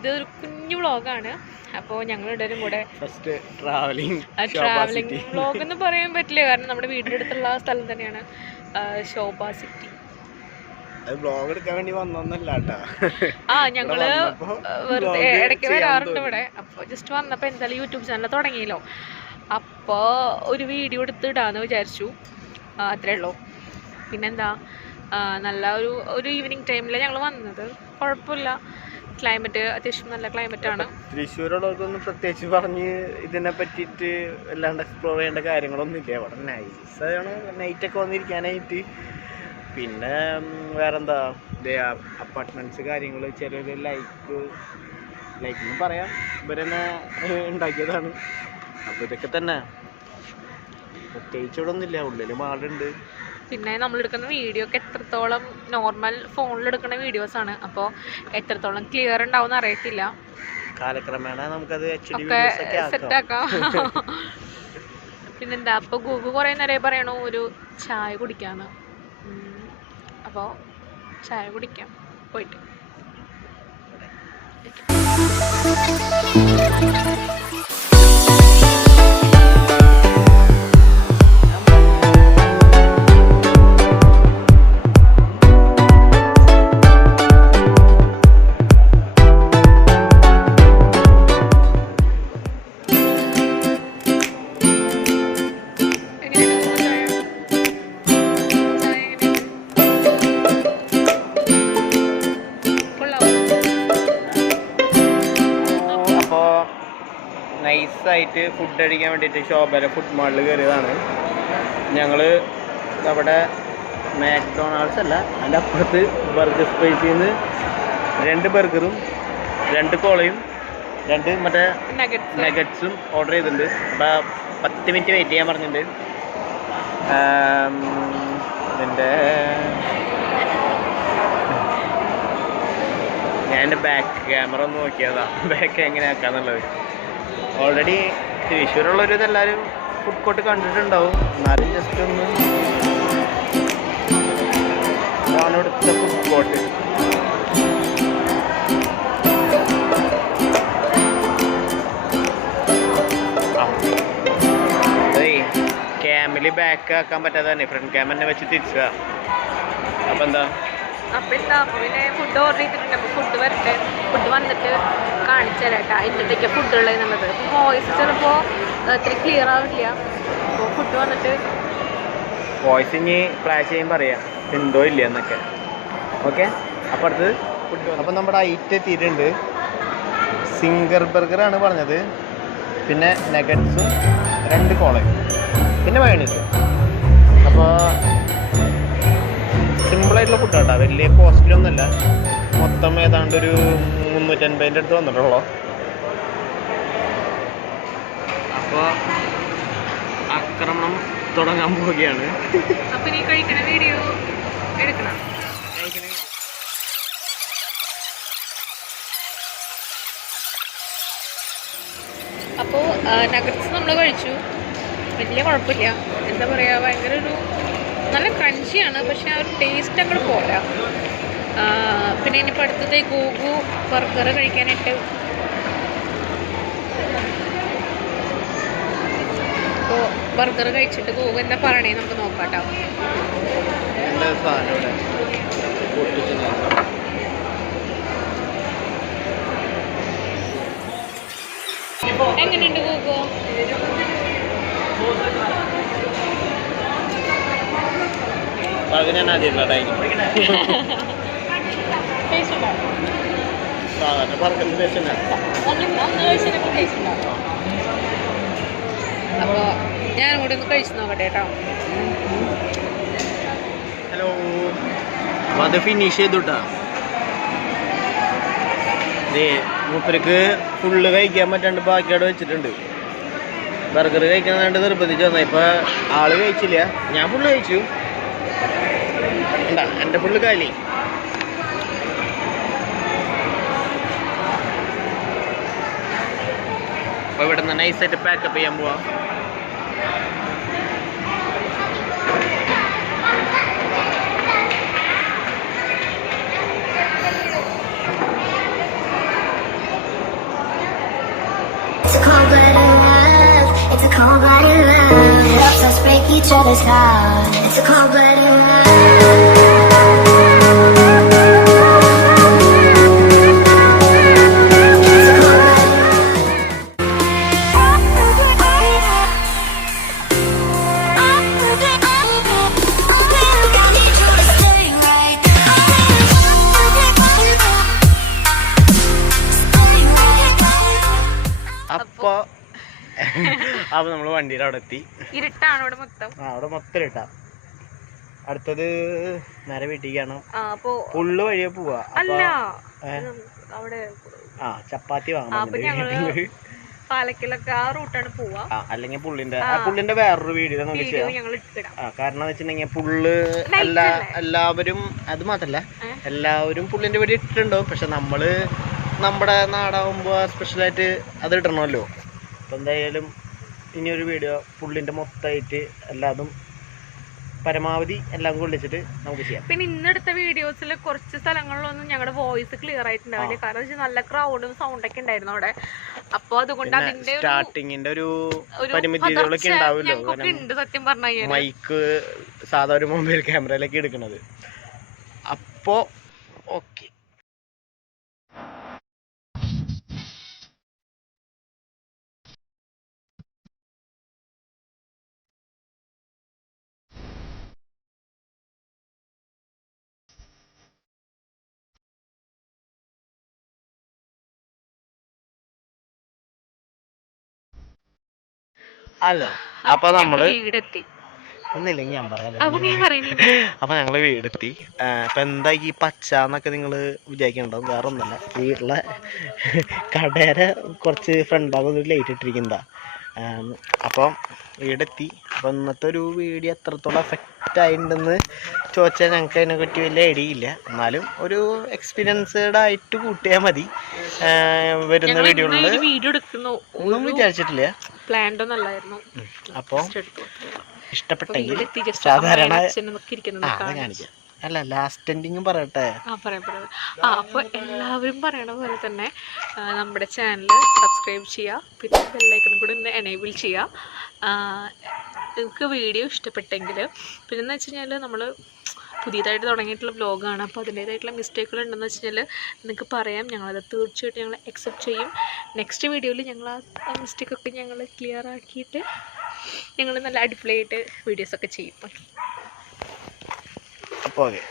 ഇത് ഒരു കുഞ്ഞു വ്ളോഗാണ്. അപ്പോൾ ഞങ്ങൾ ഇടരും കൂടെ ട്രാവലിംഗ് ട്രാവലിംഗ് വ്ളോഗ് എന്ന് പറയാൻ പറ്റില്ല. കാരണം നമ്മുടെ വീടിന്റെ അടുത്തുള്ള സ്ഥലം തന്നെയാണ് ശോഭ സിറ്റി ബ്ലോഗ് എടുക്കാൻ വേണ്ടി വന്നൊന്നല്ല ആ ഞങ്ങൾ വെറുതെ ഇടയ്ക്ക് വരാറുണ്ട് ഇവിടെ. അപ്പോൾ ജസ്റ്റ് വന്നപ്പോൾ എന്തായാലും യൂട്യൂബ് ചാനൽ തുടങ്ങിയല്ലോ. അപ്പോൾ ഒരു വീഡിയോ എടുത്ത് ഇടാന്ന് വിചാരിച്ചു. അത്രേ ഉള്ളൂ. പിന്നെന്താ? നല്ല ഒരു ഒരു ഈവനിങ് ടൈമിലാണ് ഞങ്ങൾ വന്നത്. കുഴപ്പമില്ല. ക്ലൈമറ്റ് അത്യാവശ്യം നല്ല ക്ലൈമറ്റ് ക്ലൈമറ്റാണ് തൃശ്ശൂരുള്ളവർക്കൊന്നും പ്രത്യേകിച്ച് പറഞ്ഞ് ഇതിനെ പറ്റിയിട്ട് അല്ലാണ്ട് എക്സ്പ്ലോർ ചെയ്യേണ്ട കാര്യങ്ങളൊന്നും ഇല്ല അവിടെ നൈസാണ് നൈറ്റൊക്കെ വന്നിരിക്കാനായിട്ട്. പിന്നെ വേറെന്താ? അപ്പാർട്ട്മെന്റ്സ് കാര്യങ്ങൾ ചെറിയൊരു ലൈക്ക് ലൈക്ക് എന്ന് പറയാം. ഇവരെന്നെ ഉണ്ടാക്കിയതാണ്. അപ്പോൾ ഇതൊക്കെ തന്നെ. പ്രത്യേകിച്ച് ഇവിടെ ഒന്നുമില്ല. ഉള്ളിൽ മാളുണ്ട് പിന്നെ നമ്മൾ എടുക്കുന്ന വീഡിയോ ഒക്കെ എത്രത്തോളം നോർമൽ ഫോണിൽ എടുക്കുന്ന വീഡിയോസ് ആണ്. അപ്പോൾ എത്രത്തോളം ക്ലിയർ ഉണ്ടാവും അറിയത്തില്ല. കാലക്രമേണ നമുക്കത് ഒക്കെ സെറ്റ് ആക്കാം. പിന്നെന്താ അപ്പൊ ഗൂഗിൾ കുറേ നേരം പറയണു ഒരു ചായ കുടിക്കാന്ന്. അപ്പൊ ചായ കുടിക്കാം. പോയിട്ട്. നൈസായിട്ട് ഫുഡ് കഴിക്കാൻ വേണ്ടിയിട്ട് ശോഭന ഫുഡ് മാളിൽ കയറിയതാണ് ഞങ്ങൾ അവിടെ മാക്ഡൊണാൾഡ്സ് അല്ല അതിന്റെ അപ്പുറത്ത് ബർഗർ സ്പൈസിൽ നിന്ന് രണ്ട് ബർഗറും രണ്ട് കോളയും രണ്ട് മറ്റേ നഗറ്റ്സും ഓർഡർ ചെയ്തിട്ടുണ്ട്. അപ്പോൾ പത്ത് മിനിറ്റ് വെയിറ്റ് ചെയ്യാൻ പറഞ്ഞിട്ടുണ്ട്. ഇതിന്റെ ഞാൻ എന്റെ ബാക്ക് ക്യാമറ ഒന്ന് നോക്കിയതാ. ബാക്ക് എങ്ങനെ ആക്കാന്നുള്ളത് ഓൾറെഡി തൃശ്ശൂരുള്ളൊരു ഇതെല്ലാവരും ഫുഡ് കോർട്ട് കണ്ടിട്ടുണ്ടാവും. എന്നാലും ജസ്റ്റ് ഒന്ന് ഇതാണ് ഫുഡ് കോർട്ട് ക്യാമിൽ ബാക്ക് ആക്കാൻ പറ്റാതെ തന്നെ. ഫ്രണ്ട് ക്യാം തന്നെ വെച്ച് തിരിച്ചതാ അപ്പം എന്താ? അപ്പൊ എന്താ പിന്നെ ഫുഡ് ഓർഡർ ചെയ്തിട്ടുണ്ട്. അപ്പൊ ഫുഡ് വരട്ടെ. ഫുഡ് വന്നിട്ട് കാണിച്ചു തരാട്ടാ എന്തൊക്കെ ഫുഡ് ഉള്ളതെന്നുള്ളത് വോയിസ് ചിലപ്പോ ഇത്തിരി ക്ലിയർ ആവില്ല അപ്പോൾ ഫുഡ് വന്നിട്ട് വോയിസ് ഇനി ഫ്ലാഷ് ചെയ്യാൻ പറയാ. എന്തോ ഇല്ല എന്നൊക്കെ. ഓക്കെ അപ്പൊ അടുത്ത് ഫുഡ് അപ്പം നമ്മുടെ ഐറ്റ് എത്തിയിട്ടുണ്ട്. സിംഗർ ആണ് പറഞ്ഞത്. പിന്നെ നഗറ്റ്സും രണ്ട് കോളയും പിന്നെ മയോണീസും സിമ്പിളായിട്ടുള്ള ഫുഡ് കേട്ടോ വലിയ കോസ്റ്റ്ലി ഒന്നുമല്ല. മൊത്തം ഏതാണ്ട് ഒരു മുന്നൂറ്റൻപതിന്റെ അടുത്ത് വന്നിട്ടുള്ളൂ. അപ്പോൾ ആക്രമണം തുടങ്ങാൻ പോവുകയാണ്. അപ്പോൾ നീ കഴിക്കണ വീഡിയോ എടുക്കണം. അപ്പോൾ നഗറ്റ്സ് നമ്മൾ കഴിച്ചു. വലിയ കുഴപ്പമില്ല. എന്താ പറയുക ഭയങ്കര ഒരു ക്രഞ്ചിയാണ് പക്ഷെ ആ ഒരു ടേസ്റ്റ് അങ്ങോട്ട് പോരാ. പിന്നെ ഇനിയിപ്പോൾ അടുത്തത് ഗൂഗു ബർഗർ കഴിക്കാനായിട്ട്. അപ്പോൾ ബർഗർ കഴിച്ചിട്ട് ഗൂഗു എന്താ പറയണേ നമുക്ക് നോക്കാട്ടോ. കേട്ടോ എങ്ങനെയുണ്ട് ഗൂഗു അത് ഞാൻ കൂടി ഒന്ന് കഴിച്ചു നോക്കട്ടെ കേട്ടോ ഹലോ. അത് ഫിനിഷ് ചെയ്തുട്ടാ. മൂപ്പർക്ക് ഫുള്ള് കഴിക്കാൻ പറ്റാണ്ട് ബാക്കിയോട് വെച്ചിട്ടുണ്ട്. ബർഗർ കഴിക്കാനായിട്ട് നിർബന്ധിച്ചു വന്ന ഇപ്പൊ ആൾ കഴിച്ചില്ല. ഞാൻ ഫുള്ള് കഴിച്ചു. എന്താ എന്റെ പുള്ളിക്കാലി അപ്പോൾ ഇവിടെ നിന്ന് നൈസായിട്ട് പാക്കപ്പ് ചെയ്യാൻ പോവാം It's a cold blooded love. It helps us break each other's hearts. It's a cold blooded അപ്പൊ നമ്മൾ വണ്ടിയുടെ അവിടെ എത്തി. ഇരുട്ടാണ് ഇവിടെ മൊത്തം? ആ അവിടെ മൊത്തം ഇരുട്ടാ. അടുത്തത് നേരെ വീട്ടിലേക്കാണ്. പുള്ള് വഴിയെ പോവാ. അല്ല അവിടെ ആ ചപ്പാത്തി വാങ്ങാൻ പാലക്കിലൊക്കെ ആ റൂട്ടാണ് പോവാ. ആ അല്ലെങ്കിൽ പുള്ളിന്റെ. പുള്ളിന്റെ വേറൊരു വീഡിയോ നമുക്ക് ആ കാരണം വെച്ചിട്ടുണ്ടെങ്കിൽ പുള്ള് എല്ലാ എല്ലാവരും അത് മാത്രല്ല. എല്ലാവരും പുള്ളിന്റെ വീട് ഇട്ടിട്ടുണ്ടോ? പക്ഷെ നമ്മൾ നമ്മുടെ നാടാവുമ്പോ സ്പെഷ്യലായിട്ട് അത് ഇടണമല്ലോ. അപ്പൊ എന്തായാലും ഇനി ഒരു വീഡിയോ പുള്ളിന്റെ മൊത്തമായിട്ട് എല്ലാതും പരമാവധി എല്ലാം കൊള്ളിച്ചിട്ട് നമുക്ക് ചെയ്യാം. പിന്നെ ഇന്നെടുത്ത വീഡിയോസിൽ കുറച്ച് സ്ഥലങ്ങളിലൊന്നും ഞങ്ങളുടെ വോയിസ് ക്ലിയർ ആയിട്ടുണ്ടാവില്ല കാരണം വെച്ചാൽ നല്ല ക്രൗഡും സൗണ്ട് ഒക്കെ ഉണ്ടായിരുന്നു അവിടെ. അപ്പൊ അതുകൊണ്ട് അതിന്റെ ഒരു- സ്റ്റാർട്ടിങ്ങിന്റെ ഒരു പരിമിതികളൊക്കെ ഉണ്ടാവില്ലോ സത്യം പറഞ്ഞു മൈക്ക് സാധാരണ ഒരു മൊബൈൽ ക്യാമറയിലൊക്കെ എടുക്കുന്നത് അപ്പോ ഓക്കെ അല്ല അപ്പൊ നമ്മൾ വീടെത്തി. ഒന്നില്ലെങ്കിൽ ഞാൻ പറയാം. അപ്പൊ ഞങ്ങൾ വീടെത്തി. അപ്പൊ എന്താ ഈ പച്ച എന്നൊക്കെ നിങ്ങൾ വിചാരിക്കണ്ടാവും വേറെ ഒന്നല്ല വീട്ടിലെ കടയുടെ കുറച്ച് ഫ്രണ്ട് ഭാഗം ഒരു ലൈറ്റ് ഇട്ടിരിക്കുന്നതാ അപ്പം വീടെത്തി അപ്പൊ ഇന്നത്തെ ഒരു വീഡിയോ എത്രത്തോളം എഫക്റ്റ് ആയിട്ടുണ്ടെന്ന് ചോദിച്ചാൽ ഞങ്ങൾക്ക് അതിനെ പറ്റി വലിയ ഐഡിയ ഇല്ല. എന്നാലും ഒരു എക്സ്പീരിയൻസ്ഡ് ആയിട്ട് കൂട്ടിയാൽ മതി. വരുന്ന വീഡിയോകളിൽ വീഡിയോ എടുക്കുന്നു. ഒന്നും വിചാരിച്ചിട്ടില്ല. പ്ലാൻഡ് ഒന്നല്ലായിരുന്നു അപ്പോൾ ഇഷ്ടപ്പെട്ടെങ്കിൽ സാധാരണ ആ കാണിക്കാം. അല്ല ലാസ്റ്റ് എൻഡിങ്ങും പറയട്ടെ. ആ പറയാം പറയാം. ആ അപ്പോൾ എല്ലാവരും പറയണ പോലെ തന്നെ നമ്മുടെ ചാനൽ സബ്സ്ക്രൈബ് ചെയ്യുക പിന്നെ ബെല്ലൈക്കൺ കൂടി ഒന്ന് എനേബിൾ ചെയ്യുക നിങ്ങൾക്ക് വീഡിയോ ഇഷ്ടപ്പെട്ടെങ്കിൽ പിന്നെ എന്ന് വെച്ച് കഴിഞ്ഞാൽ നമ്മൾ പുതിയതായിട്ട് തുടങ്ങിയിട്ടുള്ള വ്ലോഗാണ് അപ്പോൾ അതിന്റേതായിട്ടുള്ള മിസ്റ്റേക്കുകൾ ഉണ്ടെന്ന് വെച്ച് കഴിഞ്ഞാൽ നിങ്ങൾക്ക് പറയാം ഞങ്ങളത് തീർച്ചയായിട്ടും ഞങ്ങൾ അക്സെപ്റ്റ് ചെയ്യും. നെക്സ്റ്റ് വീഡിയോയിൽ ഞങ്ങൾ ആ മിസ്റ്റേക്കൊക്കെ ഞങ്ങൾ ക്ലിയർ ആക്കിയിട്ട് ഞങ്ങൾ നല്ല അടിപൊളിയായിട്ട് വീഡിയോസൊക്കെ ചെയ്യും. ഓക്കെ അപ്പോൾ ഓക്കെ